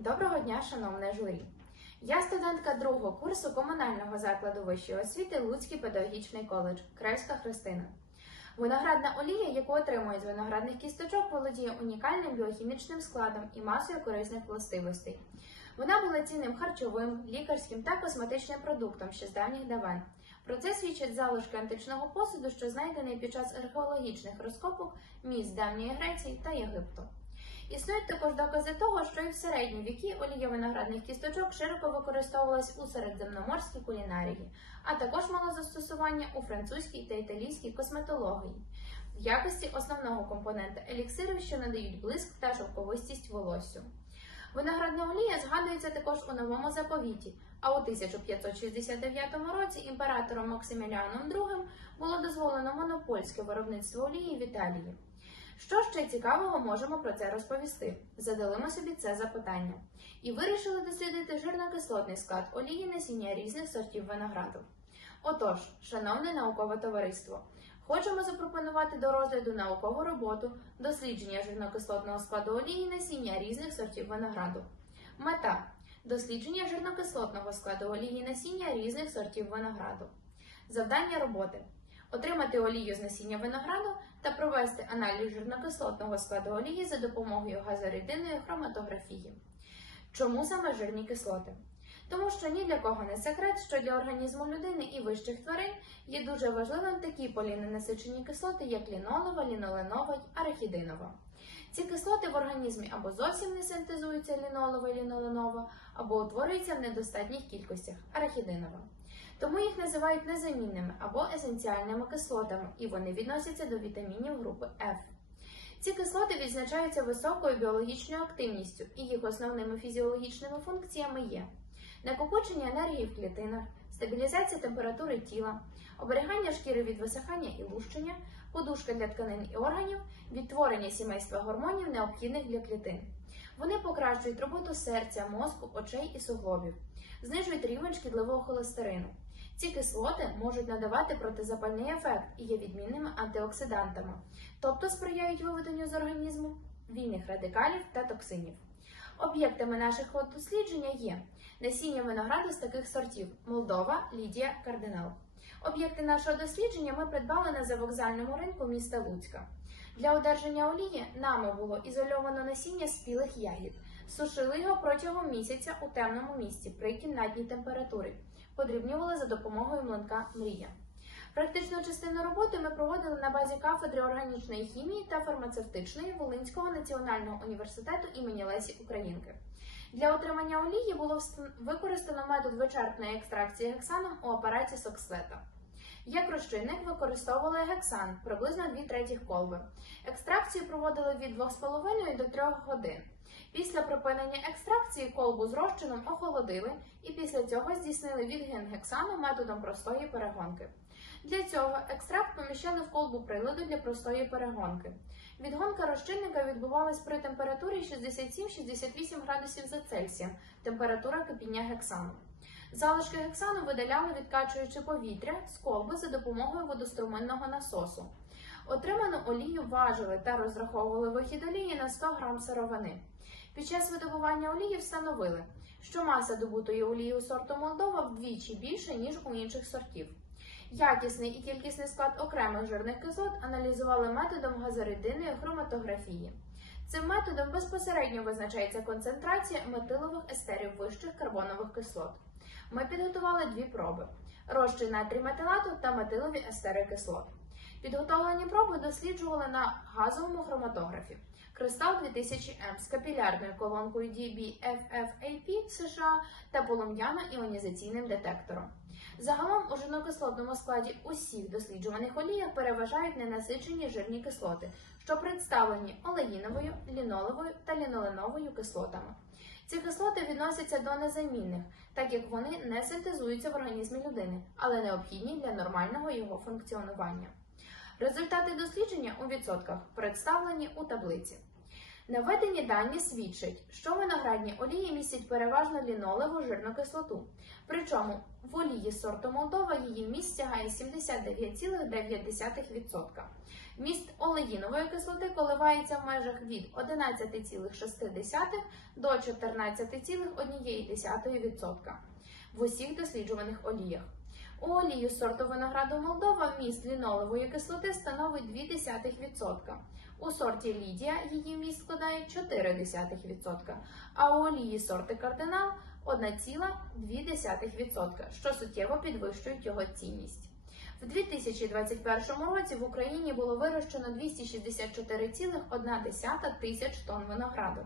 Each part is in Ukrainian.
Доброго дня, шановне журі! Я студентка другого курсу комунального закладу вищої освіти Луцький педагогічний коледж Кревська Христина. Виноградна олія, яку отримують з виноградних кісточок, володіє унікальним біохімічним складом і масою корисних властивостей. Вона була цінним харчовим, лікарським та косметичним продуктом ще з давніх давен. Про це свідчать залишки античного посуду, що знайдений під час археологічних розкопок міст давньої Греції та Єгипту. Існують також докази того, що і в середні віки олія виноградних кісточок широко використовувалась у середземноморській кулінарії, а також мала застосування у французькій та італійській косметології в якості основного компонента еліксирів, що надають блиск та шовковистість волоссю. Виноградна олія згадується також у новому заповіті, а у 1569 році імператором Максиміліаном II було дозволено монопольське виробництво олії в Італії. Що ще цікавого можемо про це розповісти? Задали ми собі це запитання і вирішили дослідити жирнокислотний склад олії насіння різних сортів винограду. Отож, шановне наукове товариство, хочемо запропонувати до розгляду наукову роботу дослідження жирнокислотного складу олії насіння різних сортів винограду. Мета дослідження жирнокислотного складу олії насіння різних сортів винограду. Завдання роботи отримати олію з насіння винограду та провести аналіз жирнокислотного складу олії за допомогою газорідинної хроматографії. Чому саме жирні кислоти? Тому що ні для кого не секрет, що для організму людини і вищих тварин є дуже важливим такі поліненасичені кислоти, як лінолова, ліноленова й арахідинова. Ці кислоти в організмі або зовсім не синтезуються лінолова ліноленова, або утворюються в недостатніх кількостях арахідинова. Тому їх називають незамінними або есенціальними кислотами, і вони відносяться до вітамінів групи F. Ці кислоти відзначаються високою біологічною активністю, і їх основними фізіологічними функціями є накопичення енергії в клітинах, стабілізація температури тіла, оберігання шкіри від висихання і лущення, подушка для тканин і органів, відтворення сімейства гормонів, необхідних для клітин. Вони покращують роботу серця, мозку, очей і суглобів, знижують рівень шкідливого холестерину. Ці кислоти можуть надавати протизапальний ефект і є відмінними антиоксидантами, тобто сприяють виведенню з організму вільних радикалів та токсинів. Об'єктами наших дослідження є насіння винограду з таких сортів Молдова, Лідія, Кардинал. Об'єкти нашого дослідження ми придбали на завокзальному ринку міста Луцька. Для одержання олії нами було ізольовано насіння спілих ягід, сушили його протягом місяця у темному місці при кімнатній температурі, подрібнювали за допомогою млинка Мрія. Практичну частину роботи ми проводили на базі кафедри органічної хімії та фармацевтичної Волинського національного університету імені Лесі Українки. Для отримання олії було використано метод вичерпної екстракції гексаном у апараті Сокслета. Як розчинник використовували гексан приблизно 2 третіх колби. Екстракцію проводили від 2,5 до 3 годин. Після припинення екстракції колбу з розчином охолодили і після цього здійснили відгин гексану методом простої перегонки. Для цього екстракт поміщали в колбу приладу для простої перегонки. Відгонка розчинника відбувалась при температурі 67-68 градусів за Цельсієм, температура кипіння гексану. Залишки гексану видаляли, відкачуючи повітря з колби за допомогою водоструменного насосу. Отриману олію важили та розраховували вихід олії на 100 грам сировини. Під час видобування олії встановили, що маса добутої олії у сорту Молдова вдвічі більше, ніж у інших сортів. Якісний і кількісний склад окремих жирних кислот аналізували методом газоридинної хроматографії. Цим методом безпосередньо визначається концентрація метилових естерів вищих карбонових кислот. Ми підготували дві проби: розчин натрій метилату та метилові естери кислот. Підготовлені проби досліджували на газовому хроматографі. Кристал 2000М з капілярною колонкою DB-FFAP США та полум'яно-іонізаційним детектором. Загалом у жирнокислотному складі усіх досліджуваних оліях переважають ненасичені жирні кислоти, що представлені олеїновою, ліноловою та ліноленовою кислотами. Ці кислоти відносяться до незамінних, так як вони не синтезуються в організмі людини, але необхідні для нормального його функціонування. Результати дослідження у відсотках представлені у таблиці. Наведені дані свідчать, що виноградні олії містять переважно лінолеву жирну кислоту. Причому в олії сорту Молдова її міст сягає 79,9%. Міст олеїнової кислоти коливається в межах від 11,6 до 14,1% в усіх досліджуваних оліях. У олію сорту винограду Молдова міст лінолевої кислоти становить 0,2%. У сорті Лідія її міст складає 0,4%, а у олії сорти кардинал 1,2%, що суттєво підвищують його цінність. В 2021 році в Україні було вирощено 264,1 тисяч тонн винограду,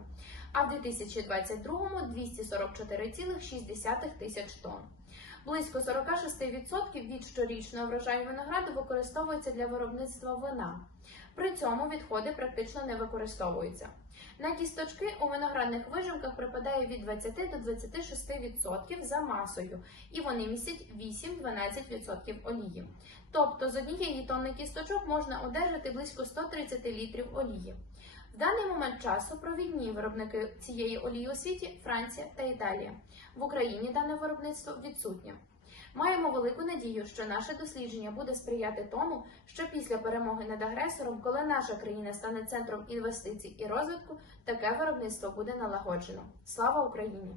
а в 2022 244,6 тисяч тонн. Близько 46% від щорічного врожаю винограду використовується для виробництва вина. При цьому відходи практично не використовуються. На кісточки у виноградних вижимках припадає від 20 до 26% за масою, і вони містять 8-12% олії. Тобто з однієї тонни кісточок можна одержати близько 130 літрів олії. В даний момент часу провідні виробники цієї олії у світі Франція та Італія. В Україні дане виробництво відсутнє. Маємо велику надію, що наше дослідження буде сприяти тому, що після перемоги над агресором, коли наша країна стане центром інвестицій і розвитку, таке виробництво буде налагоджено. Слава Україні!